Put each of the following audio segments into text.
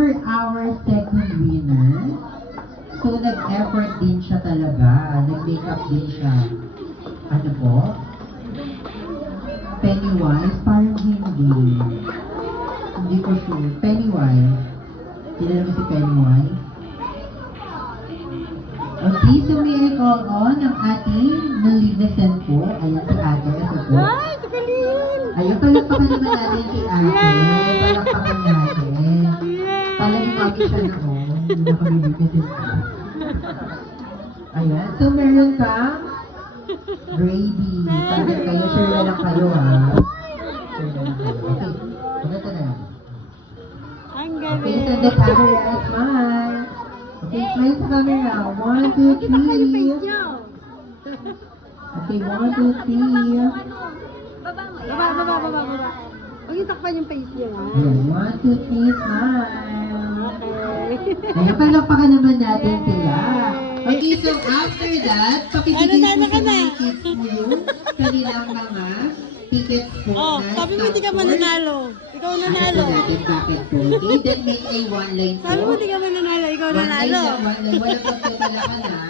for our second winner, so nag-effort din siya talaga. Nag-makeup din siya. Ano po? Pennywise? Parang hindi. Hindi ko sure. Pennywise. Kilala mo si Pennywise? Okay, so may I call on ang ating nalivesan po. Ayan si ate. Ito po. Ay, sakalin! Ayun, palakpakan naman natin si ate. Palakpakan natin. Palakpakan siya na o. Hindi na kami livesan po. Ayan. So meron ka Brady. Sabi kayo, share na lang kayo ha. Share na lang kayo. Okay. Punta na lang. Ang Okay, galing! so the camera, smile. Okay, smile sa camera. 1, 2, 3. Kita kayo face niyo! Okay, 1, 2, 3. Baba. Huwag yung takpan yung face niyo, ha? Ayan, 1, 2, 3, smile. Okay. Ayan, palakpakan naman natin sila. Okay, so after that, pakibigay Ano po na, sa na? mga kids mo yung kanilang mga tickets po. Oh, na sabi mo hindi ka Stanford. mananalo. Ikaw nanalo. Ano po natin, bakit po? Okay, then make a one-line po. Sabi mo hindi ka mananalo. Ikaw One-line nanalo. lang, one-line. Walang pagkakalakan ha.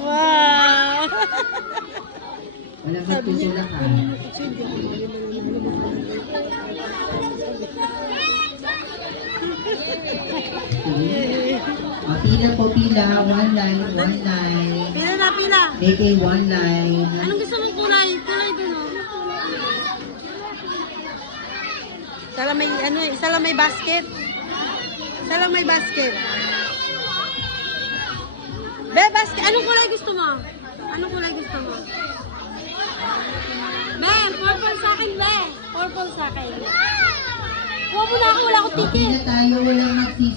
Wow! Walang Sabi niya, pagkakalakan. Okay. Pila po pila, one line, one line. Pila na, pila. Make a one line. Anong gusto mong kulay? Kulay dun, oh. Isa lang may, isa lang may basket. Isa lang may basket. Be, basket. Anong kulay gusto mo? Anong kulay gusto mo? Be, purple sa akin, be. Purple sa akin. Huwag mo na ako, wala akong Okay ticket. na tayo, walang magsisi.